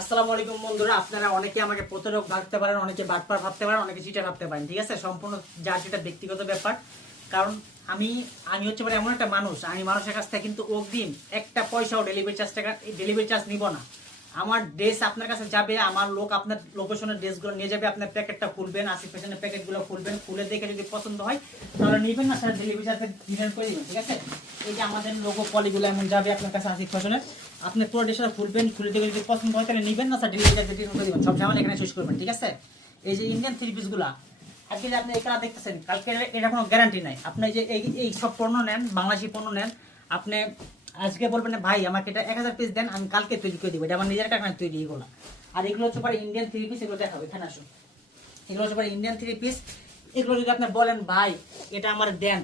আসসালামু আলাইকুম বন্ধুরা, আপনারা অনেকে আমাকে প্রতারক ভাবতে পারেন, অনেকে বাটপার ভাবতে পারেন, অনেকে চিটার ভাবতে পারেন। ঠিক আছে, সম্পূর্ণ যার যেটা ব্যক্তিগত ব্যাপার। কারণ আমি আমি হচ্ছে এমন একটা মানুষ, আমি মানুষের কাছ থেকে কিন্তু অগ্রিম একটা পয়সাও ডেলিভারি চার্জ নিব না। আমার ড্রেস আপনার কাছে যাবে, আমার লোক আপনার লোকেশনের ড্রেসগুলো নিয়ে যাবে, আপনার প্যাকেটটা খুলবেন, 80% প্যাকেটগুলো খুলবেন, খুলে দেখে যদি পছন্দ হয় তাহলে নেবেন, না স্যার ডেলিভারি চার্জে রিটার্ন করে দেবেন। ঠিক আছে, এই যে আমাদের লোগো পলিগুলো এমন যাবে আপনার কাছে 80%। আপনি পুরো ড্রেসটা খুলবেন, খুলে দেখে যদি পছন্দ হয় তাহলে নেবেন, না স্যার ডেলিভারি চার্জে রিটার্ন করে দেবেন। সব ঝামেলা এখানে শেষ করবেন। ঠিক আছে, এই যে ইন্ডিয়ান থ্রি পিসগুলা আজকে যে আপনি এখানে দেখতেছেন, কালকে এটা কোনো গ্যারান্টি নাই। আপনি যে এই সব পণ্য নেন, বাংলাদেশি পণ্য নেন, আপনি আজকে বলবেন না ভাই আমাকে এটা 1000 পিস দেন, আমি কালকে তৈরি করে দিব, এটা আমার নিজের টাকা তৈরি এগুলো। আর এগুলো হচ্ছে পরে ইন্ডিয়ান থ্রি পিস, এগুলো দেখাবো, এখানে আসুন। এগুলো হচ্ছে পরে ইন্ডিয়ান থ্রি পিস। এগুলো যদি আপনি বলেন ভাই এটা আমার দেন,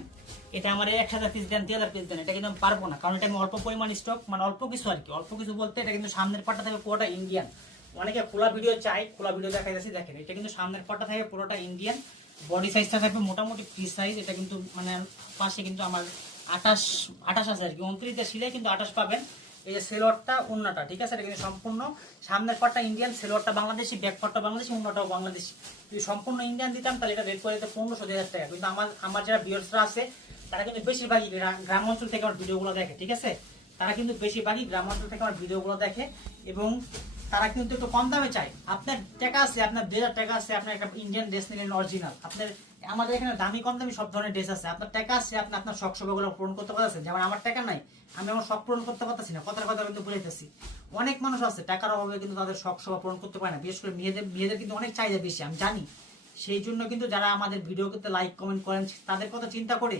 এটা আমার 1000 পিস দেন, 2000 পিস দেন, এটা কিন্তু আমি পারবো না। কারণ এটা আমি অল্প পরিমাণ স্টক, মানে অল্প কিছু আর কি। অল্প কিছু বলতে এটা কিন্তু সামনের পাটটা থাকে পুরোটা ইন্ডিয়ান। অনেকে খোলা ভিডিও চাই, খোলা ভিডিও দেখাই যাচ্ছি, দেখেন এটা কিন্তু সামনের পাটটা থাকে পুরোটা ইন্ডিয়ান। বডি সাইজটা থাকবে মোটামুটি ফ্রি সাইজ। এটা কিন্তু মানে পাশে কিন্তু আমার 28 আছে আর কি, 29 দিয়ে সিলাই কিন্তু 28 পাবেন। এই যে সেলোয়ারটা ওন্নাটা, ঠিক আছে, এটা কিন্তু সম্পূর্ণ সামনের পাটটা ইন্ডিয়ান, সেলোয়ারটা বাংলাদেশি, ব্যাক পাটটা বাংলাদেশি, ওন্নাটাও বাংলাদেশি। যদি সম্পূর্ণ ইন্ডিয়ান দিতাম তাহলে এটা রেট করে দিতে 1500-2000 টাকা। কিন্তু আমার যারা ভিউয়ার্সরা আছে তারা কিন্তু বেশিরভাগই গ্রাম অঞ্চল থেকে আমার ভিডিওগুলো দেখে। ঠিক আছে, তারা কিন্তু বেশিরভাগই গ্রাম অঞ্চল থেকে আমার ভিডিওগুলো দেখে এবং তারা কিন্তু একটু কম দামে চায়। আপনার টাকা আছে, আপনার 2000 টাকা আছে, আপনার একটা ইন্ডিয়ান ড্রেস নিলেন অরিজিনাল, আপনার আমাদের এখানে দামি কম দামি সব ধরনের ড্রেস আছে। আপনার টাকা আছে, আপনি আপনার শখ সবগুলো পূরণ করতে পারছেন। যেমন আমার টাকা নাই, আমি আমার শখ পূরণ করতে পারতেছি না, কথার কথা কিন্তু বুঝাইতেছি। অনেক মানুষ আছে টাকার অভাবে কিন্তু তাদের শখ সব পূরণ করতে পারে না, বিশেষ করে মেয়েদের কিন্তু অনেক চাহিদা বেশি, আমি জানি। সেই জন্য কিন্তু যারা আমাদের ভিডিও করতে লাইক কমেন্ট করেন তাদের কথা চিন্তা করে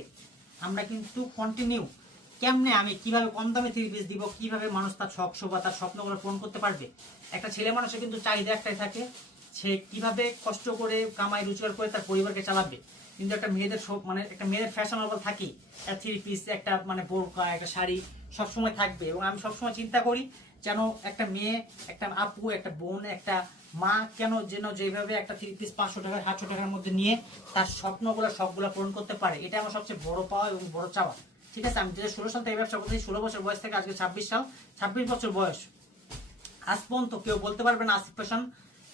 আমরা কিন্তু কন্টিনিউ কেমনে আমি কিভাবে কম দামে থ্রি পিস দিব, কিভাবে মানুষ তার শখ বা তার স্বপ্নগুলো পূরণ করতে পারবে। একটা ছেলে মানুষের কিন্তু চাহিদা একটাই থাকে, সে কিভাবে কষ্ট করে কামাই রোজগার করে তার পরিবারকে চালাবে। কিন্তু একটা মেয়েদের মানে একটা মেয়েদের ফ্যাশনেবল থাকি, একটা থ্রি পিস, একটা মানে বোরকা, একটা শাড়ি সবসময় থাকবে। এবং আমি সবসময় চিন্তা করি যেন একটা মেয়ে, একটা আপু, একটা বোন, একটা মা যেন যেভাবে একটা থ্রি পিস 500 টাকা 800 টাকার মধ্যে নিয়ে তার স্বপ্নগুলো সবগুলো পূরণ করতে পারে, এটা আমার সবচেয়ে বড় পাওয়া এবং বড় চাওয়া। ঠিক আছে, আমি 2016 সাল থেকে ব্যবসা করতেছি, 16 বছর বয়স থেকে আজকে 26 বছর বয়স। আজ পর্যন্ত কেউ বলতে পারবে না আসিফ ফ্যাশন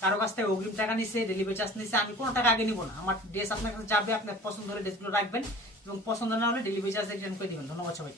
কারো কাছ থেকে অগ্রিম টাকা নিছে, ডেলিভারি চার্জ নিছে। আমি কোনো টাকা আগে নিব না, আমার ড্রেস আপনার কাছে যাবে, আপনার পছন্দ হলে ড্রেসগুলো রাখবেন এবং পছন্দ না হলে ডেলিভারি চার্জ রিটার্ন করে দিবেন। ধন্যবাদ সবাই।